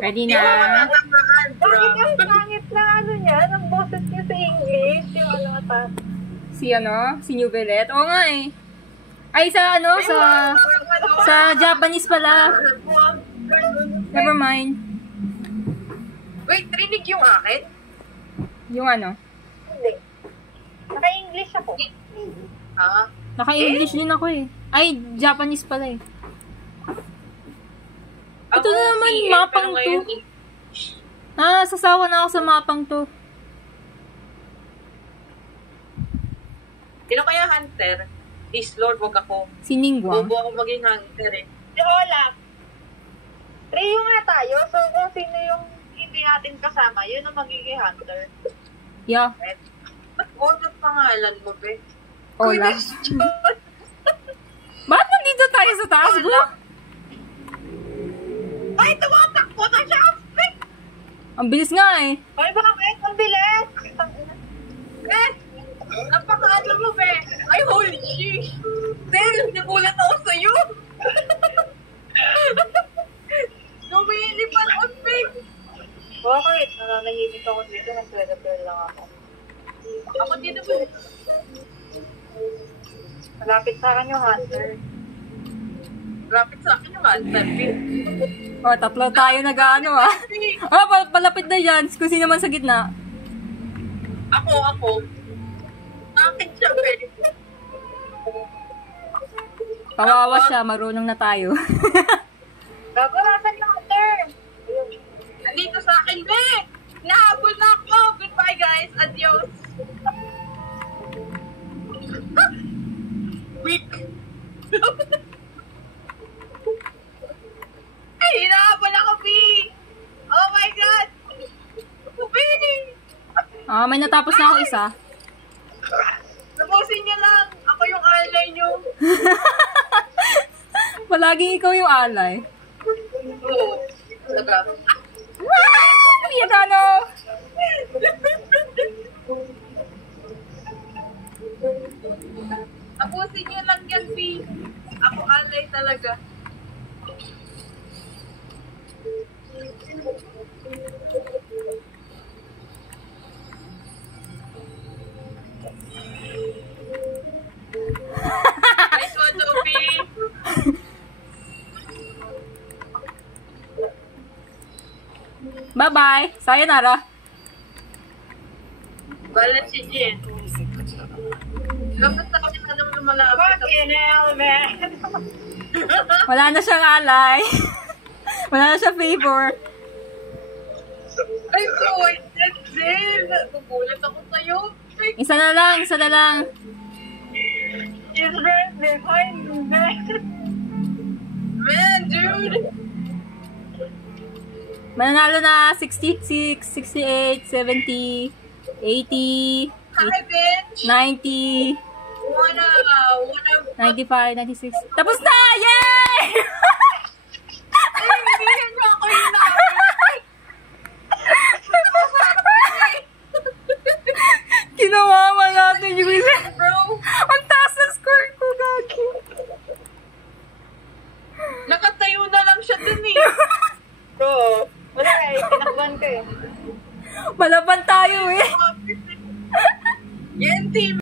Ready na? Bakit ang pangit na ano niya? Ang boses niya sa English? Yung ano ata? Si New Bellet? Oo nga eh. Ay, sa Japanese pala. Never mind. Wait, rinig yung akin? Yung ano? Hindi. Naka-English ako. Naka-English din ako eh. Ay, Japanese pala eh. Ito na naman, mapang to. Sasawa na ako sa mapang to. Sino kaya hunter? Is Lord, wag ako. Si Ningguang. Bobo ako maging hunter eh. Si Olaf. Trio nga tayo. So, kung sino yung hindi natin kasama, yun ang magiging hunter. Yeah. Ba't Olaf pangalan mo, be? Olaf. Bakit nandito tayo sa taas, bro? Ay, tumatakbo na siya! Ang bilis nga eh. Ay, bakit? Ang bilis! Eh! Napakaano mo, be? Ay, holy shit! Del, nagulat ako sa'yo! Lumilipad on, be! Bakit? Nananahimik ako dito. Nag-travel lang ako. Ako dito, be. Malapit sa akin yung hunter. Lapit sa akin yung hunter, be. Oh, tatlo tayo nag-ano ah. Oh, palapit na yan. Kung sino man sa gitna. Ako. Akin siya, be. Kawawa siya, marunong na tayo. Gago, nasan yung hunter? Nandito sa akin, be! Nahabol na ako! Goodbye, guys! Adios! Weak! Ay, hinahabol ako, B! Oh my God! B! May natapos na ako isa. Tapusin niyo lang! Ako yung alay niyo! Palaging ikaw yung alay. Oo. Talaga. Wow! Yan ano! Tapusin niyo lang yan, B! Ako alay talaga. Nice one, Toby! Bye-bye! Sayonara! Balat si Jen. Dapat na kami alam na malapit. Fucking hell, man! Wala na siyang alay. Wala na siya favor. Ay, so wait, Jen! Nagugulat ako sa'yo. Isa na lang. He's right behind me, man! Man, dude! Mananalo na 66, 68, 70, 80, Hi, bitch! 90, Wanna... 95, 96. Tapos na! Yay! Ay, hindi niyo ako hinawin. Kinawawa natin yung isa.